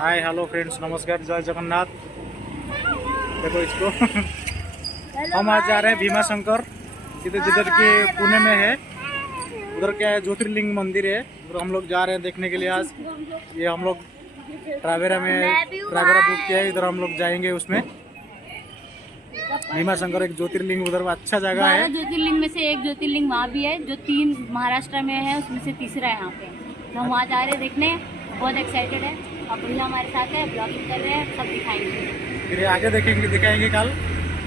Hi hello friends, नमस्कार, जय जगन्नाथ। देखो इसको हम आज जा रहे हैं भीमा शंकर, जिधर के पुणे में है। उधर क्या है, ज्योतिर्लिंग मंदिर है। उधर हम लोग जा रहे हैं देखने के लिए। आज ये हम लोग ट्रैवेरा बुक किया है। इधर हम लोग जाएंगे उसमें। भीमा शंकर एक ज्योतिर्लिंग, उधर अच्छा जगह है। 12 ज्योतिर्लिंग में से एक ज्योतिर्लिंग वहाँ भी है, जो 3 महाराष्ट्र में है, उसमें से तीसरा है यहाँ पे। तो हम वहाँ जा रहे हैं देखने, बहुत एक्साइटेड है। अब भैया हमारे साथ है, ब्लॉगिंग कर रहे हैं, सब दिखाएंगे। फिर आगे दिखाएंगे कल।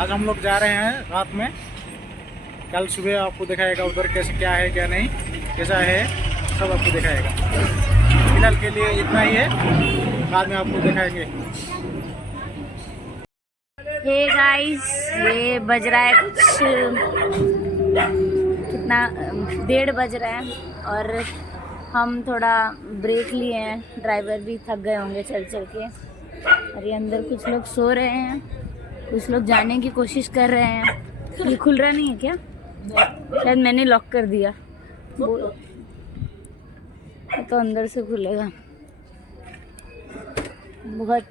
आज हम लोग जा रहे हैं रात में, कल सुबह आपको दिखाएगा उधर कैसे क्या है क्या नहीं, कैसा है, सब आपको दिखाएगा। फिलहाल के लिए इतना ही है, बाद में आपको दिखाएंगे। हे गाइस, ये बज रहा है कुछ कितना 1:30 बज रहा है और हम थोड़ा ब्रेक लिए हैं। ड्राइवर भी थक गए होंगे चल चल के। और ये अंदर कुछ लोग सो रहे हैं, कुछ लोग जाने की कोशिश कर रहे हैं। ये खुल रहा नहीं है क्या? शायद मैंने लॉक कर दिया। तो अंदर से खुलेगा। बहुत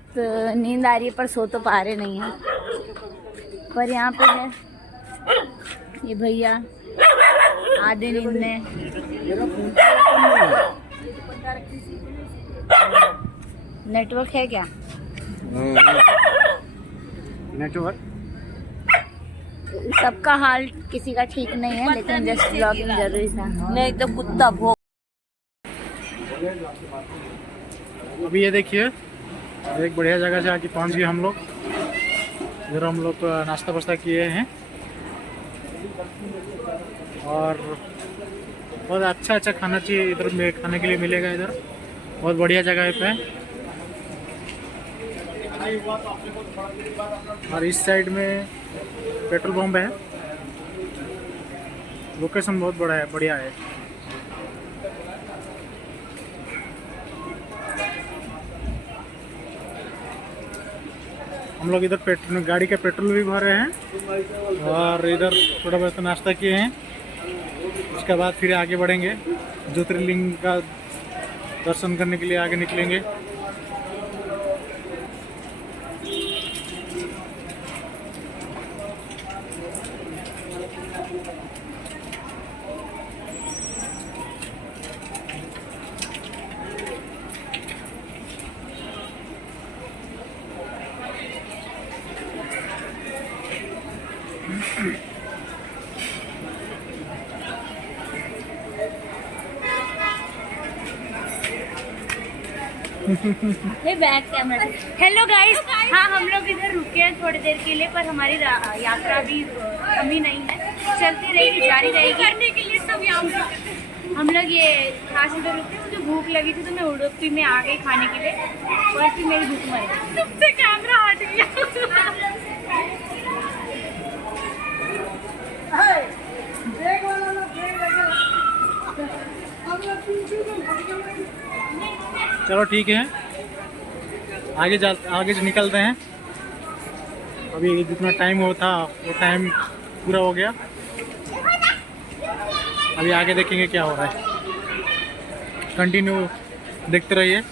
नींद आ रही है पर सो तो पा रहे नहीं है। पर यहाँ पे है ये भैया आधे नींद में। नेटवर्क है क्या? नेटवर्क सबका हाल किसी का ठीक नहीं है, लेकिन जस्ट ब्लॉगिंग जरूरी था। मैं एकदम कुत्ता भो। अभी ये देखिए, एक बढ़िया जगह से आके पहुंच गए हम लोग। इधर हम लोग नाश्ता वास्ता किए हैं और बहुत अच्छा खाना चाहिए इधर में, खाने के लिए मिलेगा। इधर बहुत बढ़िया जगह पे है। और इस साइड में पेट्रोल पंप है। लोकेशन बहुत बड़ा है, बढ़िया है। हम लोग इधर गाड़ी का पेट्रोल भी भर रहे हैं और इधर थोड़ा बहुत नाश्ता किए हैं। उसके बाद फिर आगे बढ़ेंगे, ज्योतिर्लिंग का दर्शन करने के लिए आगे निकलेंगे। Back camera. हेलो गाइस, हाँ हम लोग इधर रुके हैं थोड़ी देर के लिए, पर हमारी यात्रा भी कमी नहीं है, चलती रहेगी, जारी रहेगी। करने के लिए सब यहाँ हम लोग ये खास इधर रुके। मुझे भूख लगी थी तो मैं उड़पी में आ गई खाने के लिए, और फिर मेरी भूख मर गई। तुमसे कैमरा हट गया। चलो ठीक है, आगे से निकलते हैं। अभी जितना टाइम हो था वो टाइम पूरा हो गया। अभी आगे देखेंगे क्या हो रहा है। कंटिन्यू देखते रहिए।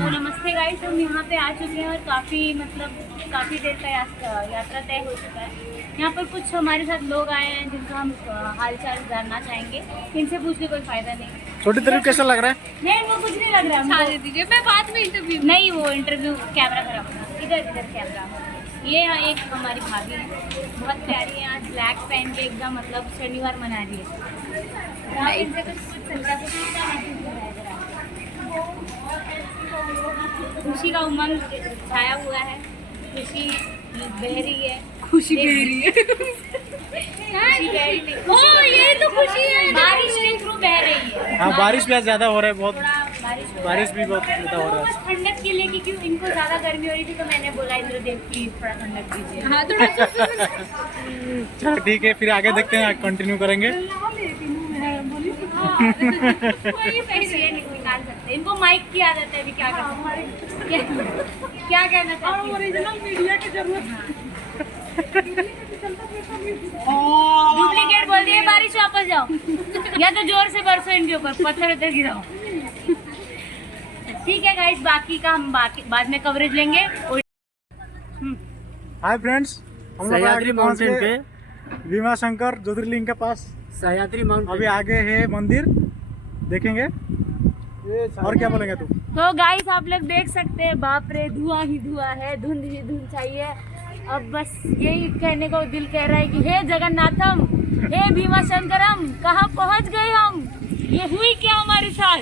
नमस्ते गाइस, हम यहाँ पे आ चुके हैं और काफ़ी देर का यात्रा तय हो चुका है। यहाँ पर कुछ हमारे साथ लोग आए हैं जिनका हम हालचाल जानना चाहेंगे। इनसे पूछ के कोई फायदा नहीं। छोटी तरफ कैसा लग रहा है? नहीं, वो कुछ नहीं लग रहा है। दीजिए, मैं बाद में इंटरव्यू नहीं, वो इंटरव्यू कैमरा खराब। इधर कैमरा। ये यहाँ एक हमारी भाभी है, बहुत प्यारी है। आज ब्लैक पहन के एकदम शनिवार मना रही है। इनसे खुशी का उमंग छाया हुआ है। खुशी बह रही है। खुशी बह रही है। ओ, ये तो खुशी है, बारिश के थ्रू बह रही है। हाँ, बारिश भी ज्यादा हो रहा है, बहुत बारिश भी बहुत ज्यादा हो रहा है। ठंडक के लिए, क्योंकि इनको ज्यादा गर्मी हो रही थी, तो मैंने बोला इंद्रदेव प्लीज थोड़ा ठंडक दीजिए। हाँ, थोड़ा चलो ठीक है, फिर आगे देखते हैं, कंटिन्यू करेंगे। ये निकाल सकते, इनको माइक की आदत है, अभी क्या कर सकते हैं? क्या कहना चाहते हैं? ओरिजिनल मीडिया की जरूरत। डुप्लीकेट बोल दिए, बारिश वापस जाओ या तो जोर से बरसो इनके ऊपर, पत्थर उधर गिराओ। ठीक है गाइस, बाकी का हम बाद में कवरेज लेंगे। हाय फ्रेंड्स, हम लोग आगे पहुंच गए भीमा शंकर ज्योतिर्लिंग के पास, सह्याद्री माउंटेन। अभी आगे है मंदिर, देखेंगे और क्या बोलेंगे तुम? तो गाइस आप लोग देख सकते हैं, बाप रे धुआं ही धुआं है, धुंध ही धुंध चाहिए। अब बस यही कहने को दिल कह रहा है कि हे जगन्नाथम, हे भीमा शंकरम, कहाँ पहुँच गए हम? ये हुई क्या हमारे साथ?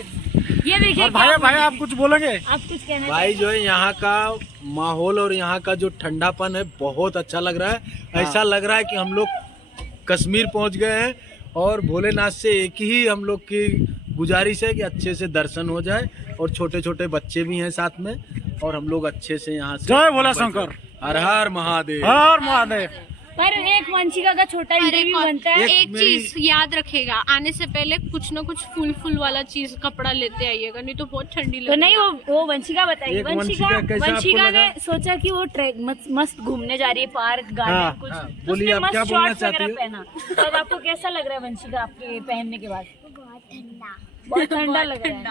ये देखिए भाई आप कुछ बोलेंगे? आप कुछ कहना भाई जो है यहाँ का माहौल और यहाँ का जो ठंडापन है बहुत अच्छा लग रहा है। ऐसा लग रहा है कि हम लोग कश्मीर पहुँच गए हैं और भोलेनाथ से एक ही हम लोग की गुजारिश है कि अच्छे से दर्शन हो जाए, और छोटे छोटे बच्चे भी हैं साथ में, और हम लोग अच्छे से यहाँ से। जय भोला शंकर, हर हर महादेव, हर महादेव। पर एक वंशिका का छोटा इंटरव्यू बनता है। एक चीज याद रखेगा, आने से पहले कुछ ना कुछ फुल वाला चीज कपड़ा लेते आइएगा, नहीं तो बहुत ठंडी तो लगेगी। नहीं, वो वंशिका बताएगी। एक वंशिका कैसा वंशिका आपको ने लगा? सोचा कि वो ट्रैक मस्त घूमने जा रही है, पार्क गार्डन कुछ। हाँ, तो बोलिए, उसने आप मस्त क्या बोलना शॉर्ट्स चाहती वगैरह हो? पहना। तो अब आपको कैसा लग रहा है वंशिका, आपके पहनने के बाद? बहुत ठंडा लग रहा है।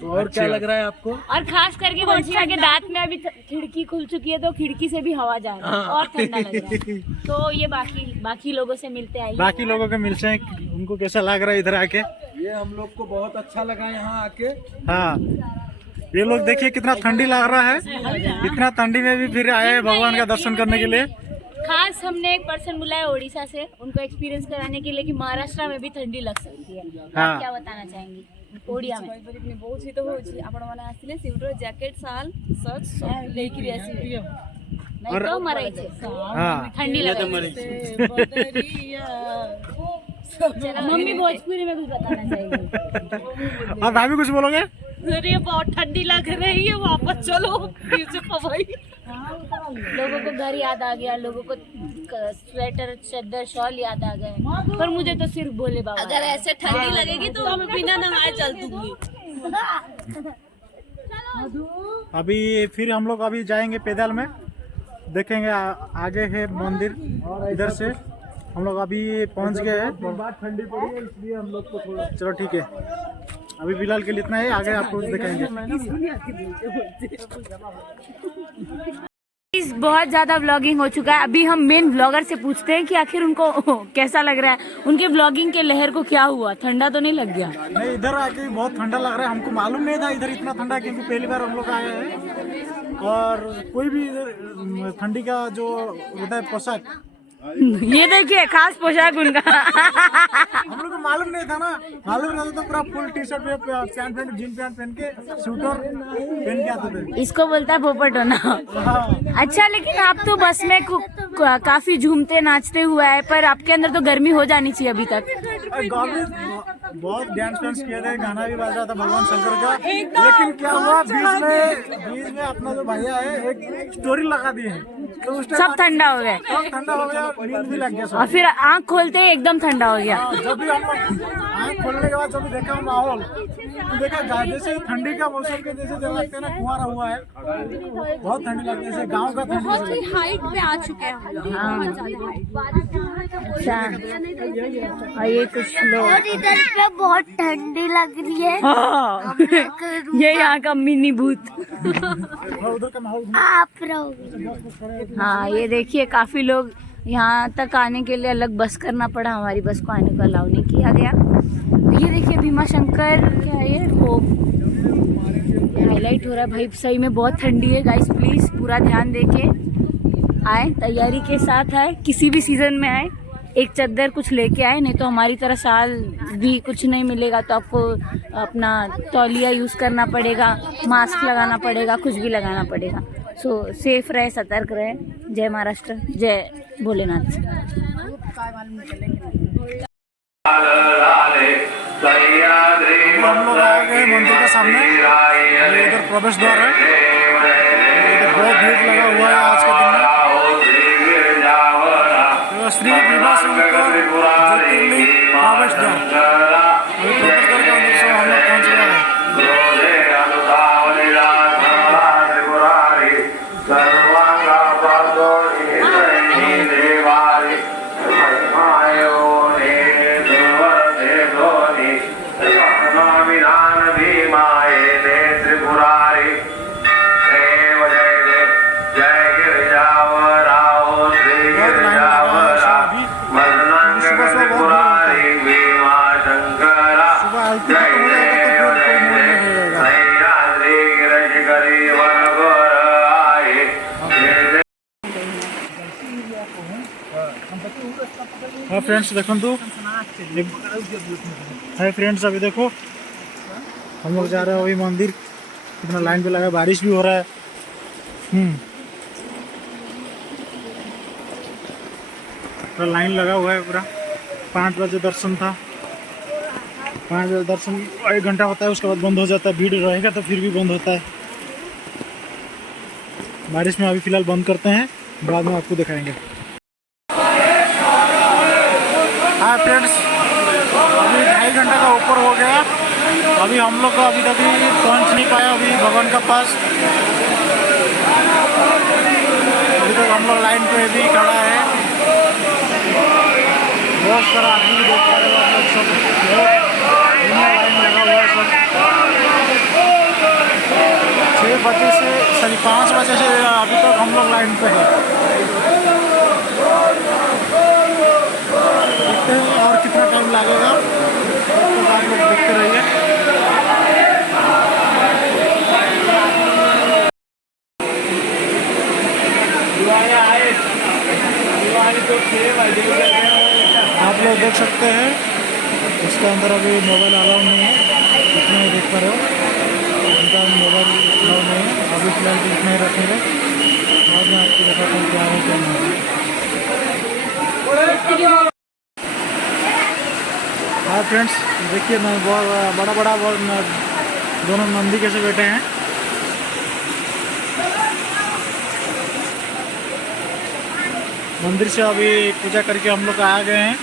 तो और क्या लग रहा है आपको? और खास करके वंशिका के दांत में अभी खिड़की खुल चुकी है, तो खिड़की से भी हवा जा रहा है और ठंडा लग रहा है। तो ये बाकी लोगों से मिलते आइए। बाकी लोगों के मिलते हैं, उनको कैसा लग रहा है इधर आके? ये हम लोग को बहुत अच्छा लगा यहाँ आके। हाँ, ये लोग देखिए कितना ठंडी लग रहा है, इतना ठंडी में भी फिर आए हैं भगवान का दर्शन करने के लिए। खास हमने एक पर्सन बुलाया ओडिशा से, उनको एक्सपीरियंस कराने के लिए कि महाराष्ट्र में भी ठंडी लग सकती है। हाँ। आप क्या बताना चाहेंगी ओडिया में? बहुत तो होची आपण माने आसिले सिउटर जैकेट साल सच सब लेकिरी आसी नहीं तो मरायचे, हाँ, ठंडी लग मम्मी भोजपुरी में कुछ बताना चाहिए। और भाभी कुछ बोलोगे? अरे बहुत ठंडी लग रही है, वापस चलो फिर से पवाई। लोगों को घर याद आ गया, लोगों को स्वेटर चद्दर शॉल याद आ गए, पर मुझे तो सिर्फ भोले बाबा। अगर ऐसे ठंडी लगेगी तो मैं बिना नहाए चल दूंगी। अभी फिर हम लोग अभी जाएंगे पैदल में, देखेंगे आगे है मंदिर, इधर से हम लोग अभी पहुंच गए हैं। बात ठंडी पड़ी है इसलिए हम लोग को थोड़ा। चलो ठीक है, अभी फिलहाल के लिए इतना ही, आगे आपको दिखाएंगे। बहुत ज्यादा व्लॉगिंग हो चुका है, अभी हम मेन व्लॉगर से पूछते हैं कि आखिर उनको कैसा लग रहा है, उनके व्लॉगिंग के लहर को क्या हुआ, ठंडा तो नहीं लग गया? नहीं, इधर आके बहुत ठंडा लग रहा है, हमको मालूम नहीं था इधर इतना ठंडा, क्योंकि पहली बार हम लोग आए हैं और कोई भी इधर ठंडी का जो होता है पोशाक, ये देखिए खास पोशाक उनका। हम लोग को मालूम नहीं था ना, मालूम रहता तो पूरा फुल टी शर्ट में पैंट जीन पैंट पहन के स्वेटर पहन के आते थे। इसको बोलता है पोपट होना। हाँ, अच्छा, लेकिन आप तो बस में काफी झूमते नाचते हुआ है, पर आपके अंदर तो गर्मी हो जानी चाहिए अभी तक। बहुत डांस वांस किए थे, गाना भी बज रहा था भगवान शंकर का, लेकिन क्या हुआ बीच में अपना जो भैया है एक स्टोरी लगा दी है, तो उस टाइम सब ठंडा हो गया सब ठंडा हो गया, नींद भी लग गया सब। और फिर आंख खोलते ही एकदम ठंडा हो गया। जब भी हम लोग आँख खोलने के बाद जब भी देखा माहौल, तो देखा जैसे ठंडी का मौसम के जैसे लगते हैं ना, कुआरा हुआ है, बहुत ठंडी लगती है, जैसे गाँव का ठंडी। हाइट पे आ चुके हैं हम लोग। अच्छा, और ये कुछ लोग, और इधर पे बहुत ठंडी लग रही है। हाँ, ये यहाँ का मिनी भूत। और उधर का माहौल आप रहोगे। हाँ, ये देखिए काफी लोग यहाँ तक आने के लिए अलग बस करना पड़ा, हमारी बस को आने को अलाउ नहीं किया गया। ये देखिए भीमा शंकर, क्या है ये, वो हाईलाइट हो रहा है भाई, सही में बहुत ठंडी है गाइस, प्लीज पूरा ध्यान देके आए, तैयारी के साथ आए, किसी भी सीजन में आए, एक चद्दर कुछ लेके आए, नहीं तो हमारी तरह साल भी कुछ नहीं मिलेगा, तो आपको अपना तौलिया यूज करना पड़ेगा, मास्क लगाना पड़ेगा, कुछ भी लगाना पड़ेगा। सो सेफ रहे, सतर्क रहे। जय महाराष्ट्र, जय भोलेनाथ। हम लोग आ गए मंदिर के सामने, ये इधर प्रवेश द्वार है, इधर बहुत भीड़ लगा हुआ है आज के दिन में। तो श्री भीमा शंकर ज्योतिर्लिंग प्रवेश द्वार, स्वामिनान भीमाय ने त्रिपुरारी देव जय जय जय गिरिजावराव श्री गिरिजावरा मदनांग त्रिपुरारी भीमा शंकरा जय देव जय जय सह्याद्री गिरिशिखरी वरगोर आए हाँ फ्रेंड्स देखो हाय फ्रेंड्स अभी देखो हम लोग जा रहे हैं अभी मंदिर। कितना लाइन पे लगा है, बारिश भी हो रहा है। पूरा लाइन लगा हुआ है पूरा। 5 बजे दर्शन था, 5 बजे दर्शन 1 घंटा होता है, उसके बाद बंद हो जाता है। भीड़ रहेगा तो फिर भी बंद होता है। बारिश में अभी फिलहाल बंद करते हैं, बाद में आपको दिखाएंगे। हाँ फ्रेंड्स अभी 2.5 घंटा का ऊपर हो गया। अभी हम लोग अभी तक पहुंच नहीं पाया अभी भगवान का पास। अभी तक हम लोग लाइन पे भी खड़ा है। बहुत सारा आदमी भी देख पा रहे हो आप लोग, सब लाइन लगा हुआ है सब। 6 बजे से 5 बजे से अभी तक हम लोग लाइन पे है। देखते हैं और कितना टाइम लगेगा, तो आप लोग देखते रहिए। आप लोग देख सकते हैं इसके अंदर अभी मोबाइल अलाउ नहीं है, इतना ही देख पा रहे हो। इनका मोबाइल अलाउ नहीं है अभी फिलहाल तो इतना ही रखेंगे। बाद में आपको दिखाता हूँ क्या है क्या नहीं। हाँ फ्रेंड्स देखिए ना, बहुत बड़ा दोनों नंदी कैसे बैठे हैं। मंदिर से अभी पूजा करके हम लोग आ गए हैं।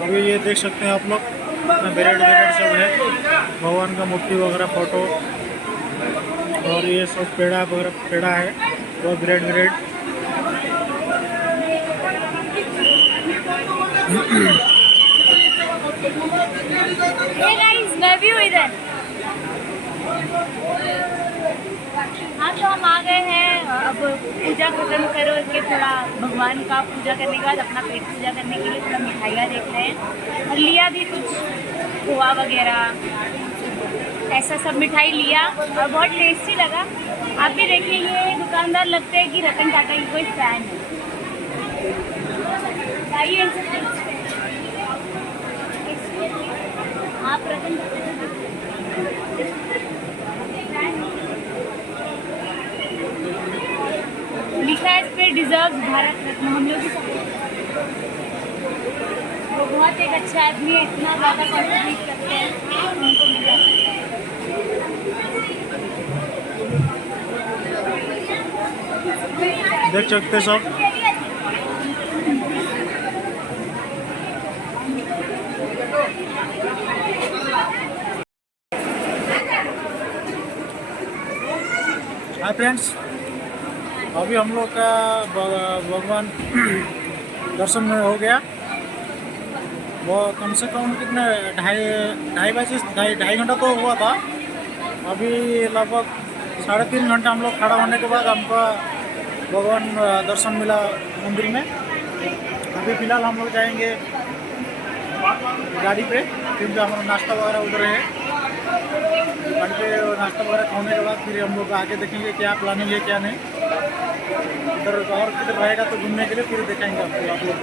अभी ये देख सकते हैं आप लोग, ब्रेड सब है, भगवान का मूर्ति वगैरह फोटो, और ये सब पेड़ा वगैरह पेड़ा है, और ब्रेड मैं भी हूँ इधर। हाँ तो हम आ गए हैं। अब पूजा खत्म करो के थोड़ा भगवान का पूजा करने के बाद अपना पेट पूजा करने के लिए थोड़ा मिठाइयाँ देख रहे हैं। और लिया भी कुछ खोआ वगैरह ऐसा सब मिठाई लिया और बहुत टेस्टी लगा। आप भी देखिए, ये दुकानदार लगते हैं कि रतन टाटा की कोई फैन है। आइए इनसे पूछते हैं। आप रतन लिखा है इस पे डिजर्व भारत रत्न। हम लोग वो बहुत एक अच्छा आदमी है, इतना ज़्यादा कॉन्ट्रीब्यूट करते हैं, उनको मिल जाता है। देख सकते सब। हाय फ्रेंड्स अभी हम लोग का भगवान दर्शन में हो गया। वो कम से कम कितने ढाई घंटा तो हुआ था। अभी लगभग 3.5 घंटा हम लोग खड़ा होने के बाद हमको भगवान दर्शन मिला मंदिर में। अभी फ़िलहाल हम लोग जाएंगे गाड़ी पे, क्योंकि हमारा नाश्ता वगैरह उधर है। गाड़ी पे नाश्ता वगैरह खाने के बाद फिर हम लोग आगे देखेंगे क्या प्लानिंग है क्या नहीं। उधर और किधर रहेगा तो घूमने के लिए फिर दिखाएंगे आपको। आप लोग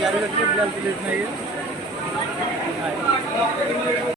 गाड़ी रखिए, फिलहाल के लिए इतना ही है।